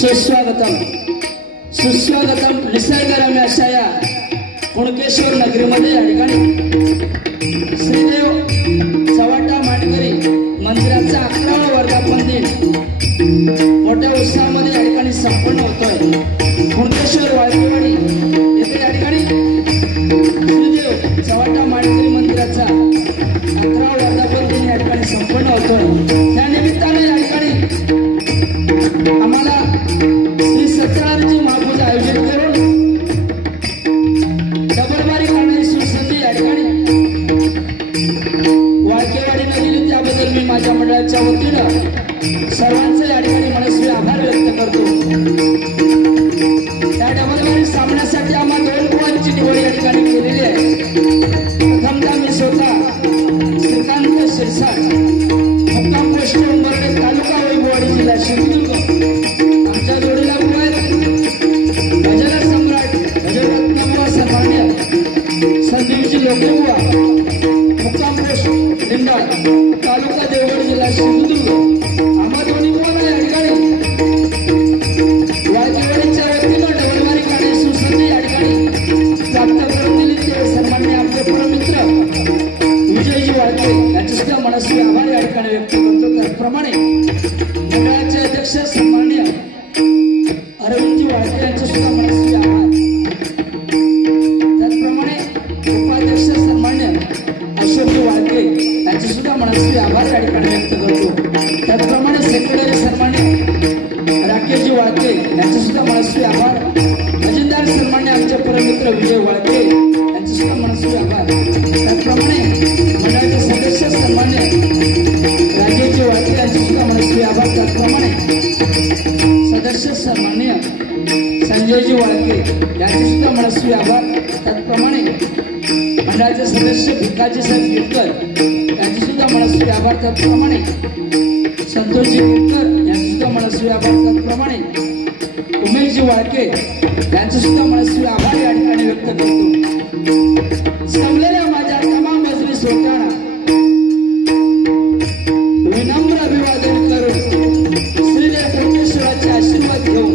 सुस्वागतम सुस्वागतम निसर्गरम्य अशा या कुणकेश्वर नगरीमध्ये या ठिकाणी श्रीदेव चव्हाटा मांडकरी मंदिराचा 11वा वर्धापन दिन मोठ्या उत्साहामध्ये या ठिकाणी संपन्न होतोय। कुणकेश्वर वाळकेवाडी येथे या ठिकाणी श्रीदेव चव्हाटा मांडकरी मंदिराचा 11वा वर्धापन दिन या ठिकाणी संपन्न होतोय। त्या निमित्ताने या ठिकाणी आम्हाला श्री सत्यनारायणची महापूजा आयोजित करून डबलबारी करण्याची सुसंधी या ठिकाणी वाळकेवाडीला दिली, त्याबद्दल मी माझ्या मंडळाच्या वतीनं सर्वांचे या ठिकाणी मनस्वी आभार व्यक्त करतो। त्या डबलबारी सामन्यासाठी आम्हाला 2 गुणांची निवड या ठिकाणी केलेली आहे। प्रथमतः मी स्वतः श्रीकांत शिरसाट, मुक्काम पोस्ट उंबरडे, तालुका वैभववाडी, जिल्हा सिंधुदुर्ग। आमच्या जोडीला भजन सम्राट भजनरत्नबुवा सन्मान्य संदीपजी लोकेबुवा, मुक्काम पोस्ट लिंबाळ, तालुका देवगड, जिल्हा सिंधुदुर्ग। आम्हा दोन्ही मुलांना या ठिकाणी वाळकेवाडीच्या वतीनं डबलबारी करण्याची सुसंधी या ठिकाणी प्राप्त करून दिली। ते सन्मान्य आमचे परमित्र विजयजी वाळके यांचे सुद्धा मनस्वी आभार या ठिकाणी व्यक्त करतो। त्याचप्रमाणे मंडळाचे अध्यक्ष सन्मान्य अरविंदजी वाळके यांचे सुद्धा मनस्वी आभार। त्याचप्रमाणे उपाध्यक्ष सन्मान्य अशोकजी वाळके यांचे सुद्धा मनस्वी आभार या ठिकाणी व्यक्त करतो। त्याचप्रमाणे सेक्रेटरी सन्मान्य राकेशजी वाळके यांचे सुद्धा मनस्वी आभार। खजिनदार सन्मान्य आमचे परमित्र विजय वाळके यांचे सुद्धा मनस्वी आभार। त्याचप्रमाणे मंडळाचे सदस्य सन्मान्य राजेशजी वाळके यांचे सुद्धा मनस्वी आभार। त्याचप्रमाणे सदस्य सन्मान्य संजयजी वाळके यांचे सुद्धा मनस्वी आभार। त्याचप्रमाणे मंडळाचे सदस्य भिकाजी साहेब गिरकर यांचे सुद्धा मनस्वी आभार। त्याचप्रमाणे संतोषजी गिरकर यांचे सुद्धा मनस्वी आभार। त्याचप्रमाणे उमेशजी वाळके यांचे सुद्धा मनस्वी आभार या ठिकाणी व्यक्त करतो। जमलेल्या माझ्या तमाम मजली सोडताना विनम्र अभिवादन करून श्रीदेव कुणकेश्वराचे आशीर्वाद घेऊन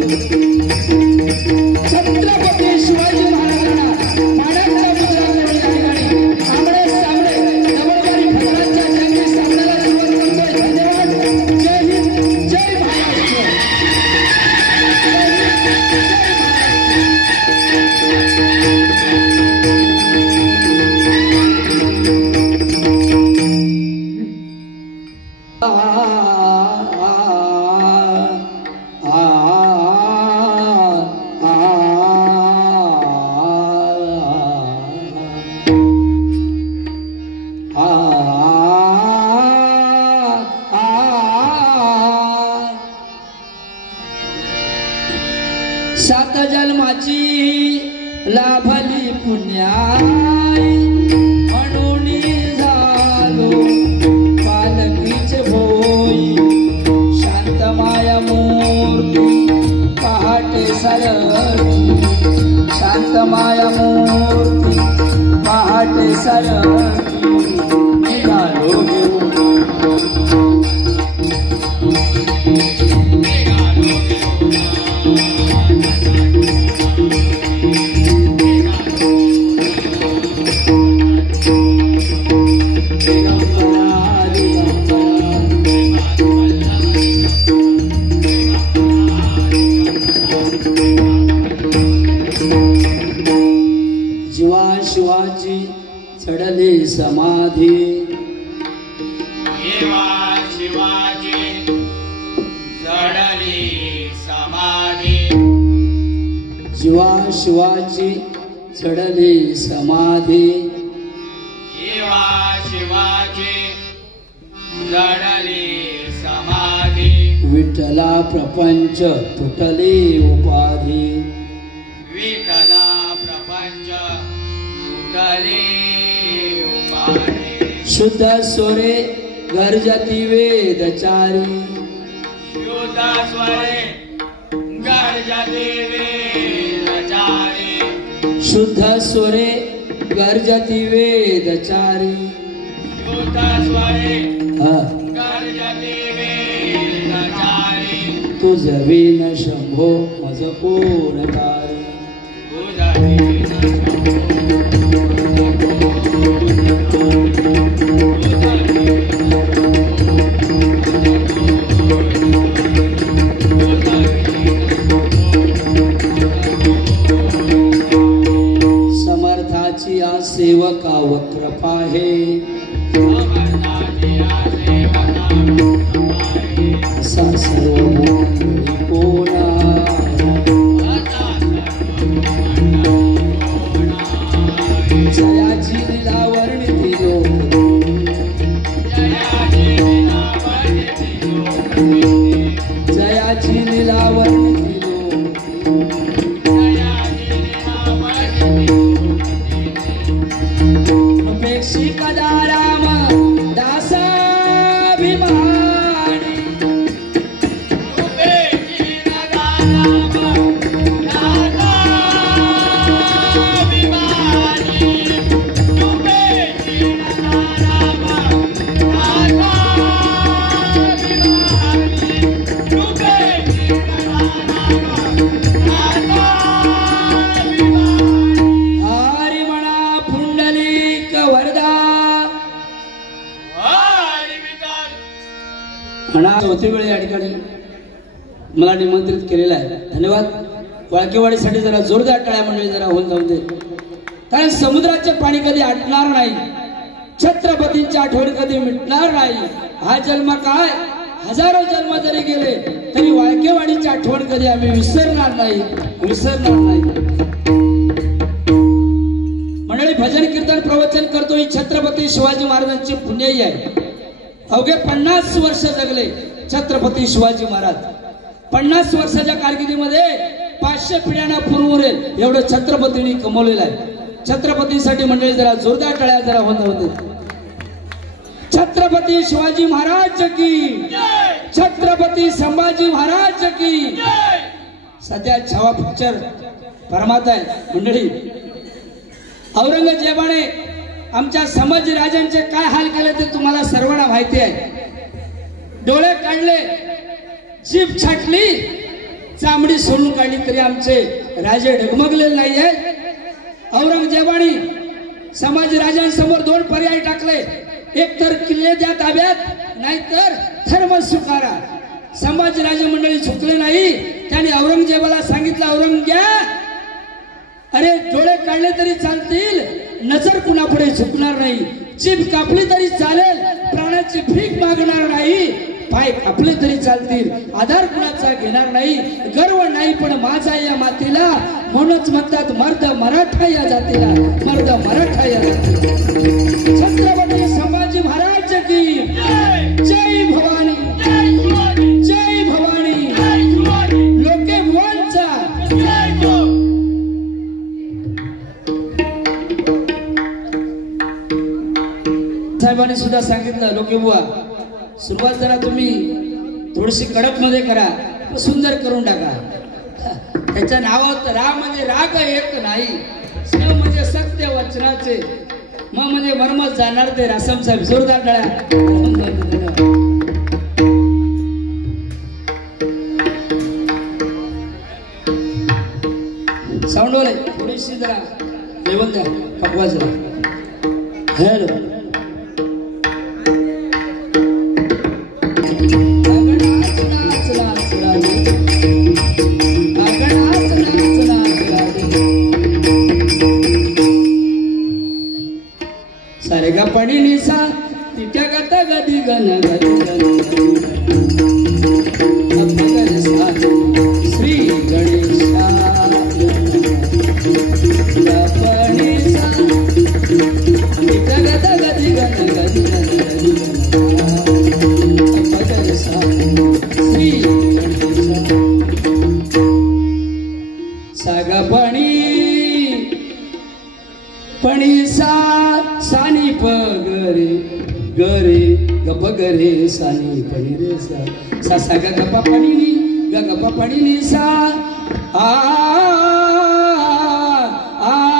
छत्रपती शिवाजी महाराजांना मानाचा मुद्रा करून या ठिकाणी आमळे सामळे डबलबारी फटकांच्या जंगी सामन्याला सुरुवात करतोय। धन्यवाद। जय हिंद, जय महाराष्ट्र। सात जन्माची लाभली पुण्याई म्हणून झालो पालकीचे भोई। शांतमाया मूर्ती पहाटे सरती, शांतमाया मूर्ती पहाटे सरती निघालो घेऊन। चढली समाधी देवा शिवाची चढली समाधी जीवा शिवाची चढली समाधी देवा शिवाची चढली समाधी विठ्ठला प्रपंच तुटली उपाधी विठ्ठला प्रपंच तुटली उपाधी शुद्ध स्वरे गर्जती वेदचारी शुद्ध स्वरे गर्जती वेदचारी शुद्ध स्वरे गर्जती वेदचारी शुद्ध स्वरे हा गर्जती वेदचारी तुझ विन शंभो मज कोण तारी तुझा वीण समर्थाची आ सेवका वक्र पाहे असा सर्व मंडळी कोणा जयाची लीला वर्णिती लोक जयाची लीला वर्णिती लोक अपेक्षी कदा राम दासाभिमानी हरी म्हणा पुंडलिक वरदा म्हणा होते वेळ या ठिकाणी मला निमंत्रित केलेला आहे. धन्यवाद. वाळकेवाडीसाठी जरा जोरदार टाळ्या मंडळी जरा होऊन जाऊन दे. कारण समुद्राचे पाणी कधी आटणार नाही, छत्रपतींची आठवण कधी मिटणार नाही. हा जन्म काय, हजारो जन्म जरी गेले तरी वाळकेवाडीची आठवण कधी आम्ही विसरणार नाही. मंडळी भजन कीर्तन प्रवचन करतो ही छत्रपती शिवाजी महाराजांची पुण्याई आहे. अवघे 50 वर्ष जगले छत्रपती शिवाजी महाराज. 50 वर्षाच्या कारकिर्दीमध्ये 500 पिढ्यांना पुरवरेल एवढं छत्रपतींनी कमवलेलं आहे. छत्रपतींसाठी मंडळी जरा जोरदार टाळ्या जरा होते. छत्रपती शिवाजी महाराज की, छत्रपती संभाजी महाराज की. सध्या छावा पिक्चर परमात आहे मंडळी. औरंगजेबाने आमच्या संभाजीराजांचे काय हाल केले ते तुम्हाला सर्वांना माहिती आहे. डोळे काढले, जीभ छाटली, चामडी सोडून काढली तरी आमचे राजे डगमगलेले नाहीये. औरंगजेबाने संभाजीराजांसमोर 2 पर्याय टाकले. एक तर किल्ले द्या ताब्यात, नाहीतर धर्म स्वीकारा. संभाजीराजे मंडळी झुकले नाही. त्यांनी औरंगजेबाला सांगितलं, औरंग्या अरे डोळे काढले तरी चालतील, नजर कुणापुढे झुकणार नाही. जीभ कापली तरी चालेल, प्राणाची भीक मागणार नाही. पाय कापले तरी चालतील, आधार कुणाचा घेणार नाही. गर्व नाही पण माझा या मातीला, म्हणूनच म्हणतात मर्द मराठा या जातीला, मर्द मराठा या जातीला. छत्रपती संभाजी महाराज की जय भवानी, जय भवानी. लोके भुवनचा साहेबांनी सुद्धा सांगितलं, लोके बुवा सुरुवात जरा तुम्ही थोडीशी कडक मध्ये करा, सुंदर करून टाका. त्याच्या नावात रा म्हणजे राग एक नाही, स म्हणजे सत्य वचनाचे, म म्हणजे मर्मच जाणार ते. रासम साहेब जोरदार टाळ्या. साऊंडवाले थोडीशी जरा जेवण द्या, पकवा जरा. हॅलो सारे गा पाणी निसा तिट्या गता गदी गण गदी श्री गणेशा गणेशा तिट्या गता गदी गण गदी श्री गणेशा सागा पाणी पणी सानी पगरे गरे गप गरे सानी पणी रे सा सा गा गपा पणी गा गपा पणी नी सा आ आ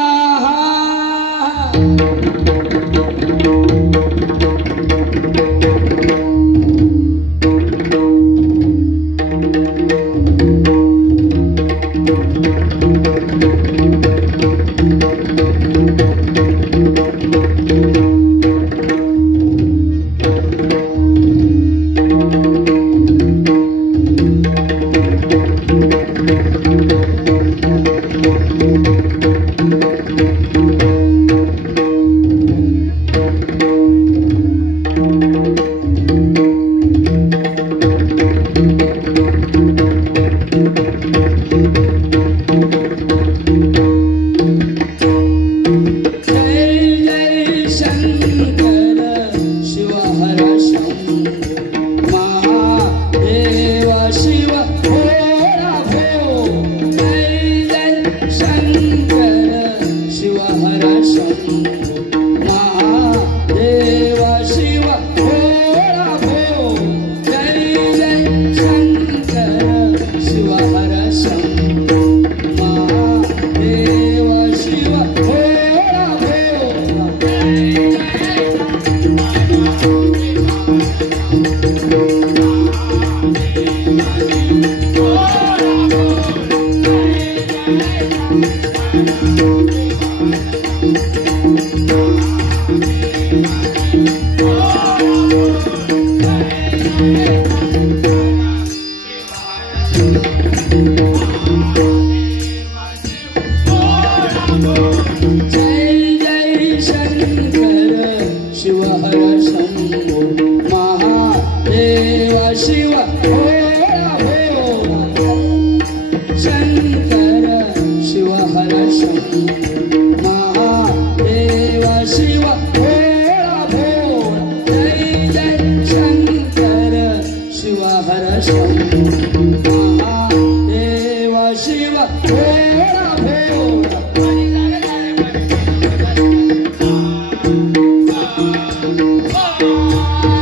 Oh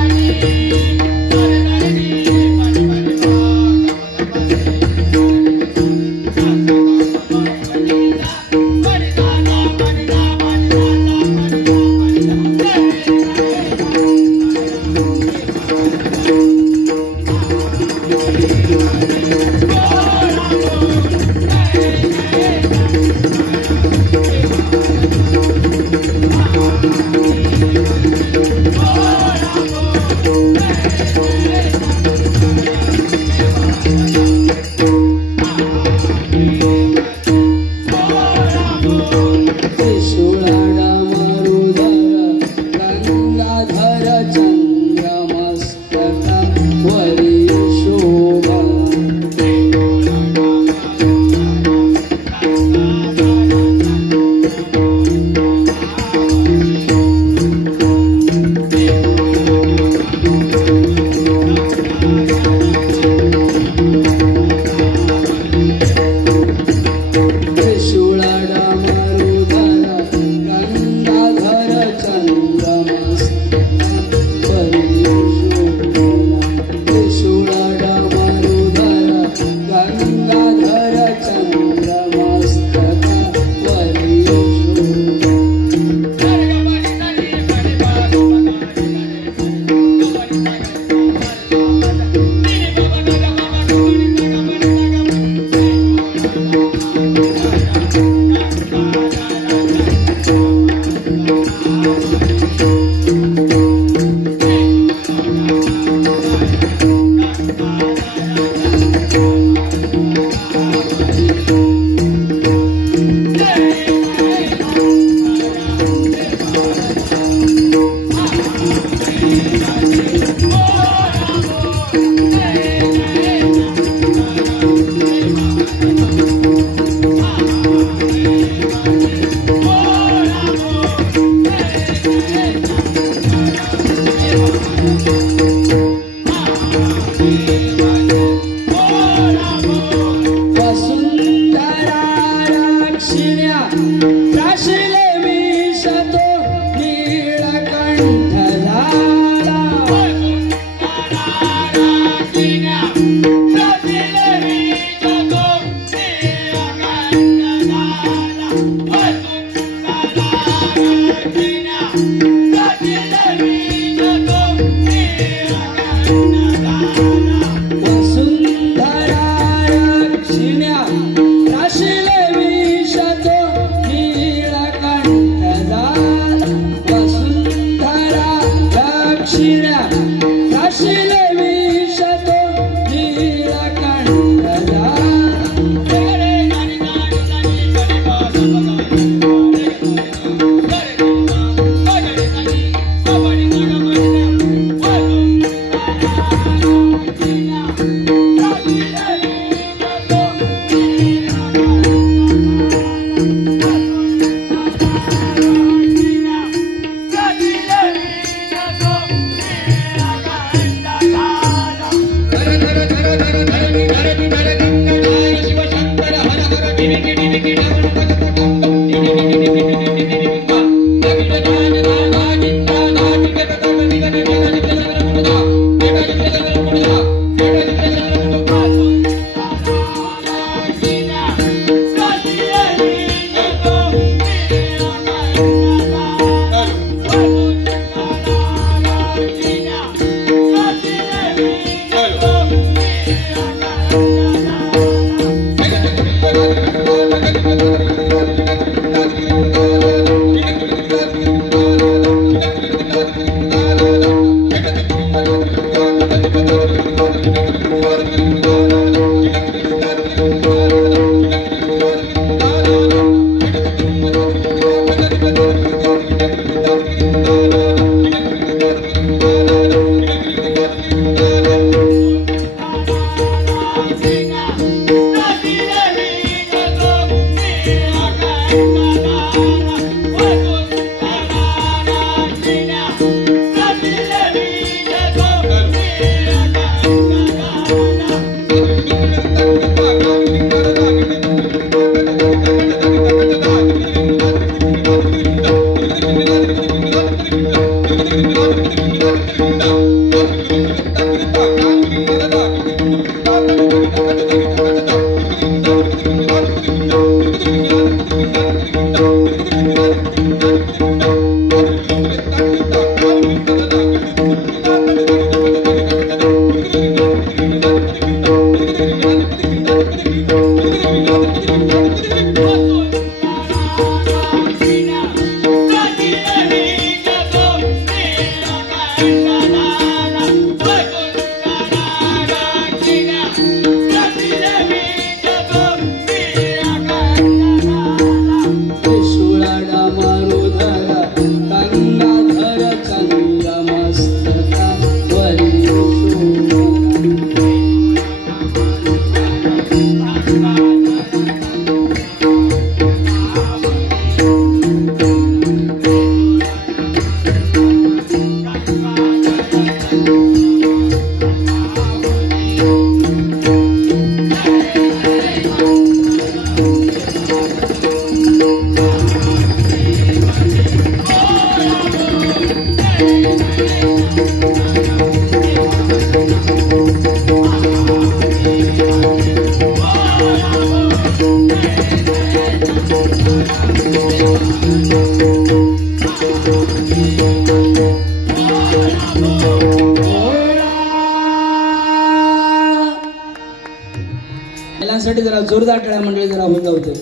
महिलांसाठी जरा जोरदार टाळ्या मंडळी जरा होऊन जाऊ दे.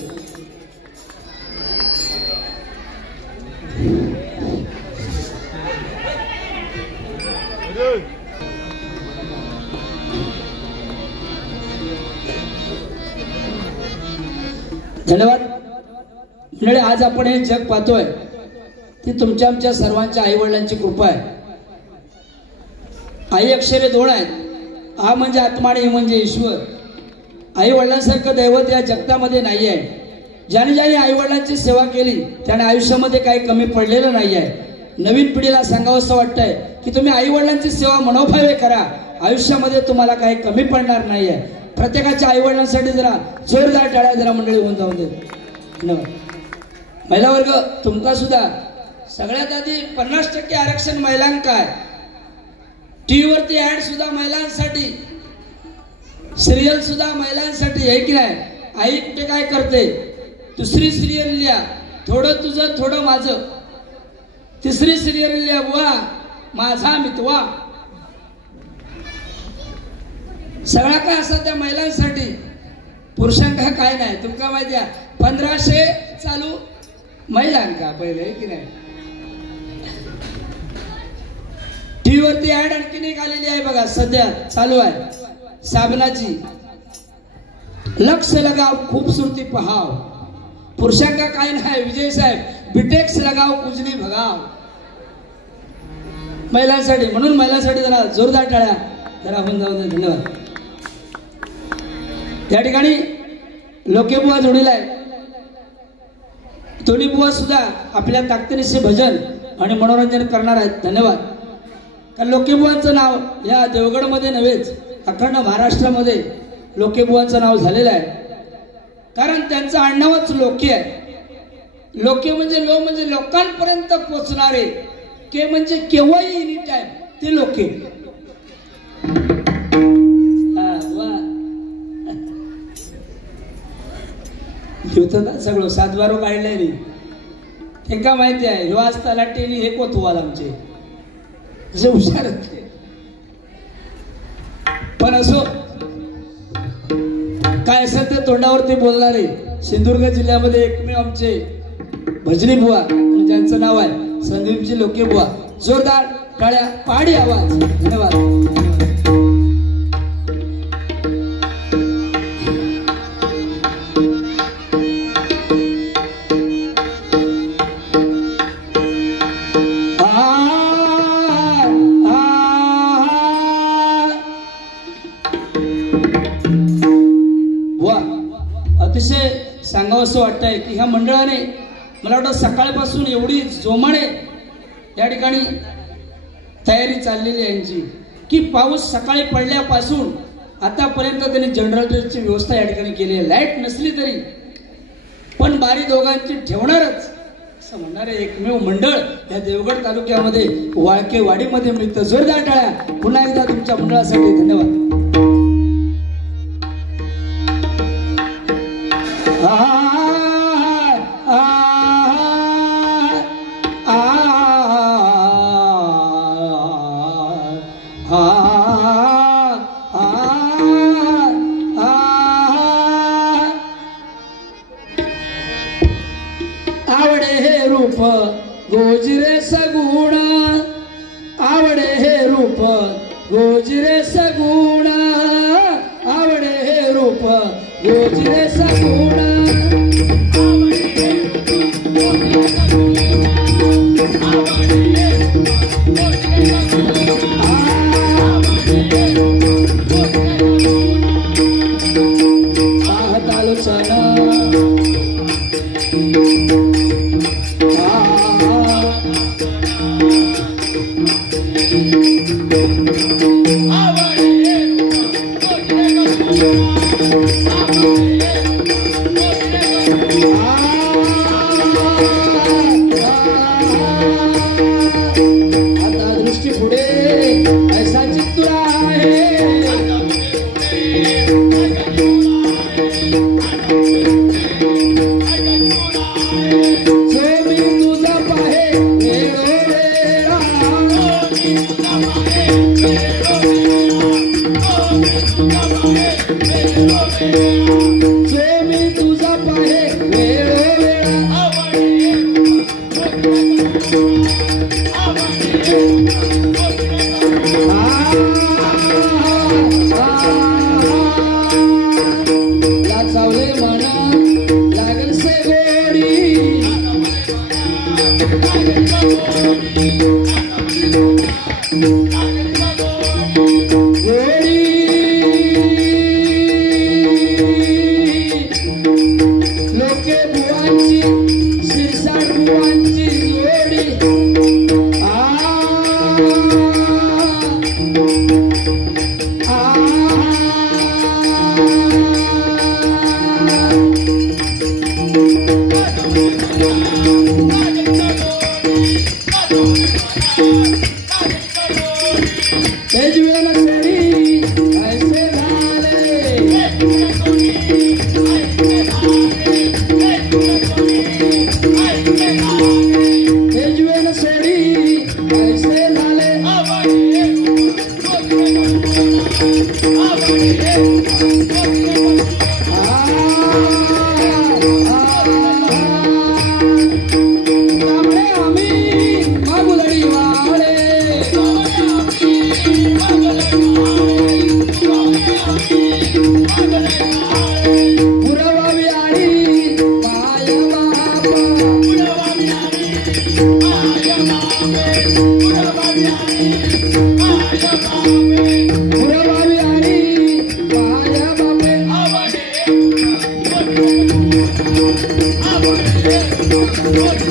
धन्यवाद मंडळी. आज आपण हे जग पाहतोय ती तुमच्या आमच्या सर्वांच्या आई वडिलांची कृपा आहे. आई अक्षरे दोन आहेत. आ म्हणजे आत्मा आणि म्हणजे ईश्वर. आई वडिलांसारखं दैवत या जगतामध्ये नाही आहे. ज्याने ज्याने आई वडिलांची सेवा केली त्याने आयुष्यामध्ये काही कमी पडलेलं नाही आहे. नवीन पिढीला सांगावं असं वाटतंय की तुम्ही आई वडिलांची सेवा मनोभावे करा. आयुष्यामध्ये तुम्हाला काही कमी पडणार नाही आहे. प्रत्येकाच्या आई वडिलांसाठी जरा जोरदार टाळ्या जरा मंडळी होऊन जाऊ दे. धन्यवाद. महिला वर्ग तुमका सुद्धा सगळ्यात आधी 50% आरक्षण महिलांका आहे. टीव्ही वरती ऍड सुद्धा महिलांसाठी, सिरियल सुद्धा महिलांसाठी आहे की नाही. आई कुठे काय करते, दुसरी सिरियल लिहा थोडं तुझं थोडं माझं, तिसरी सिरियल लिहा वा माझा मितवा. सगळा काय असा त्या महिलांसाठी, पुरुषांका काय नाही. तुमका माहिती आहे 1500 चालू महिलांका पहिले की नाही. टीव्ही वरती ऍड आणखीन एक आलेली आहे बघा, सध्या चालू आहे साबणाची. लक्ष लगाव खूबसूरती पहाव. पुरुषांका काय नाही, विजय साहेब बिटेक्स लगाव कुजली भगाव. महिलांसाठी, म्हणून महिलांसाठी जरा जोरदार टाळ्या जरा आपण जाऊ दे. धन्यवाद. या ठिकाणी लोकेबुवा जोडीला आहे. दोन्ही बुवा सुद्धा आपल्या ताकदीनिशी भजन आणि मनोरंजन करणार आहेत. धन्यवाद. कारण लोकेबुवांचं नाव या देवगडमध्ये नव्हेच अखंड महाराष्ट्रामध्ये लोकेबुवांचं नाव झालेलं आहे. कारण त्यांचं आडनावच लोके आहे. लोके म्हणजे लो म्हणजे लोकांपर्यंत पोचणारे, के म्हणजे केव्हाही एनी टाइम ते लोके. सगळं सातबारो काढलाय रे. त्यांना माहिती आहे ह्यो आज तलाटेली हे कोतवाल आमचे असे हुशार. पण असो काय असेल ते तोंडावर ते बोलणारे सिंधुदुर्ग जिल्ह्यामध्ये एकमेव आमचे भजनी बुवा ज्यांचं नाव आहे संदीपजी लोके बुवा. जोरदार टाळ्या, पहाडी आवाज. धन्यवाद. अतिशय सांगावं असं वाटतंय की ह्या मंडळाने मला वाटतं सकाळपासून एवढी जोमाने या ठिकाणी तयारी चाललेली आहे यांची की पाऊस सकाळी पडल्यापासून आतापर्यंत त्यांनी जनरेटरची व्यवस्था या ठिकाणी केली आहे. लाईट नसली तरी पण बारी दोघांची ठेवणारच असं म्हणणारे एकमेव मंडळ या देवगड तालुक्यामध्ये वाळकेवाडीमध्ये मिळतं. जोरदार टाळ्या पुन्हा एकदा तुमच्या मंडळासाठी. धन्यवाद. आवडे हे रूप गोजिरे सगुण, आवडे हे रूप गोजिरे सगुण, आवडे हे रूप गोजिरे सगुण. Hey, लाचावले म्हणा लागल से गोडी लोके बुवांची शिरसाट बुवांची जोडी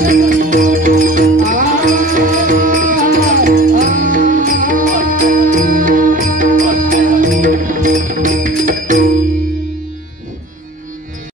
Thank you.